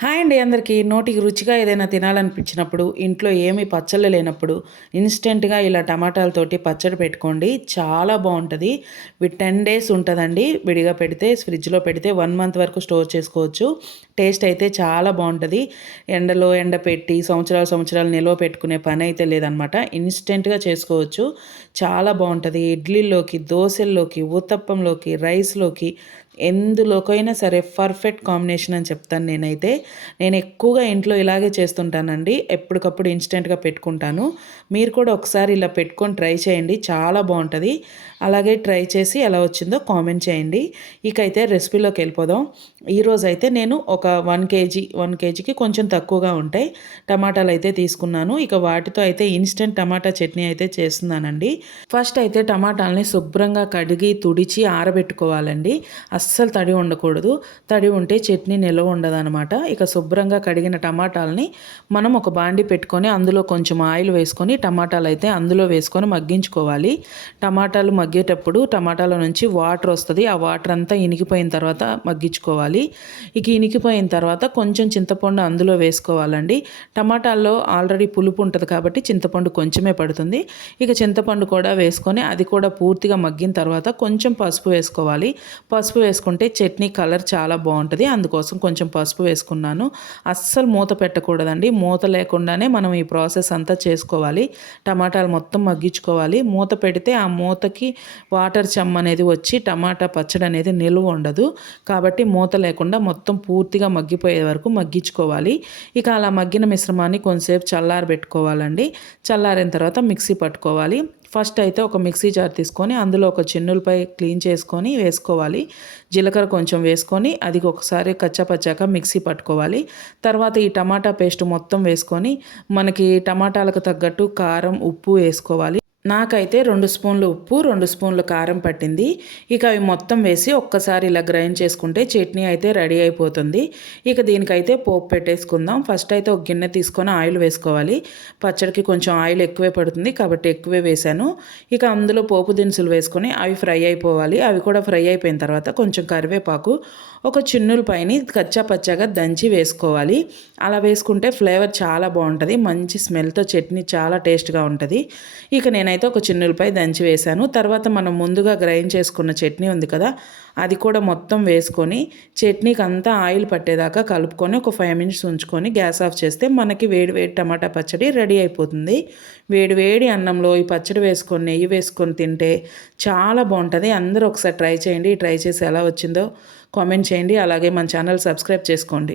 Hi అండి అందరికీ. నోటికి రుచిగా ఏదైనా తినాలనిపించినప్పుడు ఇంట్లో ఏమీ పచ్చళ్ళు లేనప్పుడు ఇన్స్టెంట్గా ఇలా టమాటాలతోటి పచ్చడి పెట్టుకోండి. చాలా బాగుంటుంది. ఇవి టెన్ డేస్ ఉంటుందండి. విడిగా పెడితే ఫ్రిడ్జ్లో పెడితే వన్ మంత్ వరకు స్టోర్ చేసుకోవచ్చు. టేస్ట్ అయితే చాలా బాగుంటుంది. ఎండలో ఎండ పెట్టి సంవత్సరాలు సంవత్సరాలు నిల్వ పెట్టుకునే పని అయితే లేదనమాట. ఇన్స్టెంట్గా చేసుకోవచ్చు. చాలా బాగుంటుంది. ఇడ్లీలోకి దోశల్లోకి ఉత్తప్పంలోకి రైస్లోకి ఎందులోకైనా సరే పర్ఫెక్ట్ కాంబినేషన్ అని చెప్తాను నేనైతే. నేను ఎక్కువగా ఇంట్లో ఇలాగే చేస్తుంటానండి. ఎప్పటికప్పుడు ఇన్స్టెంట్గా పెట్టుకుంటాను. మీరు కూడా ఒకసారి ఇలా పెట్టుకొని ట్రై చేయండి. చాలా బాగుంటుంది. అలాగే ట్రై చేసి ఎలా వచ్చిందో కామెంట్ చేయండి. ఇక అయితే రెసిపీలోకి వెళ్ళిపోదాం. ఈరోజు అయితే నేను ఒక వన్ కేజీ వన్ కేజీకి కొంచెం తక్కువగా ఉంటాయి. టమాటాలు అయితే తీసుకున్నాను. ఇక వాటితో అయితే ఇన్స్టెంట్ టమాటా చట్నీ అయితే చేస్తున్నానండి. ఫస్ట్ అయితే టమాటాలని శుభ్రంగా కడిగి తుడిచి ఆరబెట్టుకోవాలండి. అస్సలు తడి ఉండకూడదు తడి ఉంటే చట్నీ నిల్వ ఉండదనమాట ఇక శుభ్రంగా కడిగిన టమాటాలని మనం ఒక బాండి పెట్టుకొని అందులో కొంచెం ఆయిల్ వేసుకొని టమాటాలు అయితే అందులో వేసుకొని మగ్గించుకోవాలి. టమాటాలు మగ్గేటప్పుడు టమాటాల నుంచి వాటర్ వస్తుంది. ఆ వాటర్ అంతా ఇనికిపోయిన తర్వాత మగ్గించుకోవాలి. ఇక ఇనికిపోయిన తర్వాత కొంచెం చింతపండు అందులో వేసుకోవాలండి. టమాటాల్లో ఆల్రెడీ పులుపు ఉంటుంది కాబట్టి చింతపండు కొంచెమే పడుతుంది. ఇక చింతపండు కూడా వేసుకొని అది కూడా పూర్తిగా మగ్గిన తర్వాత కొంచెం పసుపు వేసుకోవాలి. పసుపు వేసుకుంటే చట్నీ కలర్ చాలా బాగుంటుంది. అందుకోసం కొంచెం పసుపు వేసుకున్నాను. అస్సలు మూత పెట్టకూడదండి. మూత లేకుండానే మనం ఈ ప్రాసెస్ అంతా చేసుకోవాలి. టమాటాలు మొత్తం మగ్గించుకోవాలి. మూత పెడితే ఆ మూతకి వాటర్ చెమ్మ అనేది వచ్చి టమాటా పచ్చడి అనేది నిల్వ ఉండదు. కాబట్టి మూత లేకుండా మొత్తం పూర్తిగా మగ్గిపోయే వరకు మగ్గించుకోవాలి. ఇక అలా మగ్గిన మిశ్రమాన్ని కొంతసేపు చల్లారబెట్టుకోవాలండి. చల్లారిన తర్వాత మిక్సీ పట్టుకోవాలి. ఫస్ట్ అయితే ఒక మిక్సీ జార్ తీసుకొని అందులో ఒక చిన్నులపై క్లీన్ చేసుకొని వేసుకోవాలి. జీలకర్ర కొంచెం వేసుకొని అది ఒకసారి కచ్చపచ్చాక మిక్సీ పట్టుకోవాలి. తర్వాత ఈ టమాటా పేస్ట్ మొత్తం వేసుకొని మనకి టమాటాలకు తగ్గట్టు కారం ఉప్పు వేసుకోవాలి. నాకైతే రెండు స్పూన్లు ఉప్పు రెండు స్పూన్లు కారం పట్టింది. ఇక అవి మొత్తం వేసి ఒక్కసారి ఇలా గ్రైండ్ చేసుకుంటే చట్నీ అయితే రెడీ అయిపోతుంది. ఇక దీనికైతే పోపు పెట్టేసుకుందాం. ఫస్ట్ అయితే ఒక గిన్నె తీసుకొని ఆయిల్ వేసుకోవాలి. పచ్చడికి కొంచెం ఆయిల్ ఎక్కువే పడుతుంది కాబట్టి ఎక్కువే వేశాను. ఇక అందులో పోపు దినుసులు వేసుకొని అవి ఫ్రై అయిపోవాలి. అవి కూడా ఫ్రై అయిపోయిన తర్వాత కొంచెం కరివేపాకు ఒక చిన్నుల పైన కచ్చా పచ్చాగా దంచి వేసుకోవాలి. అలా వేసుకుంటే ఫ్లేవర్ చాలా బాగుంటుంది. మంచి స్మెల్తో చట్నీ చాలా టేస్ట్గా ఉంటుంది. ఇక నేనైతే అయితే ఒక చిన్నులపై దంచి వేశాను. తర్వాత మనం ముందుగా గ్రైండ్ చేసుకున్న చట్నీ ఉంది కదా అది కూడా మొత్తం వేసుకొని చట్నీకి అంతా ఆయిల్ పట్టేదాకా కలుపుకొని ఒక ఫైవ్ మినిట్స్ ఉంచుకొని గ్యాస్ ఆఫ్ చేస్తే మనకి వేడి వేడి టమాటా పచ్చడి రెడీ అయిపోతుంది. వేడి వేడి అన్నంలో ఈ పచ్చడి వేసుకొని నెయ్యి వేసుకొని తింటే చాలా బాగుంటుంది. అందరూ ఒకసారి ట్రై చేయండి. ట్రై చేసి ఎలా వచ్చిందో కామెంట్ చేయండి. అలాగే మన ఛానల్ సబ్స్క్రైబ్ చేసుకోండి.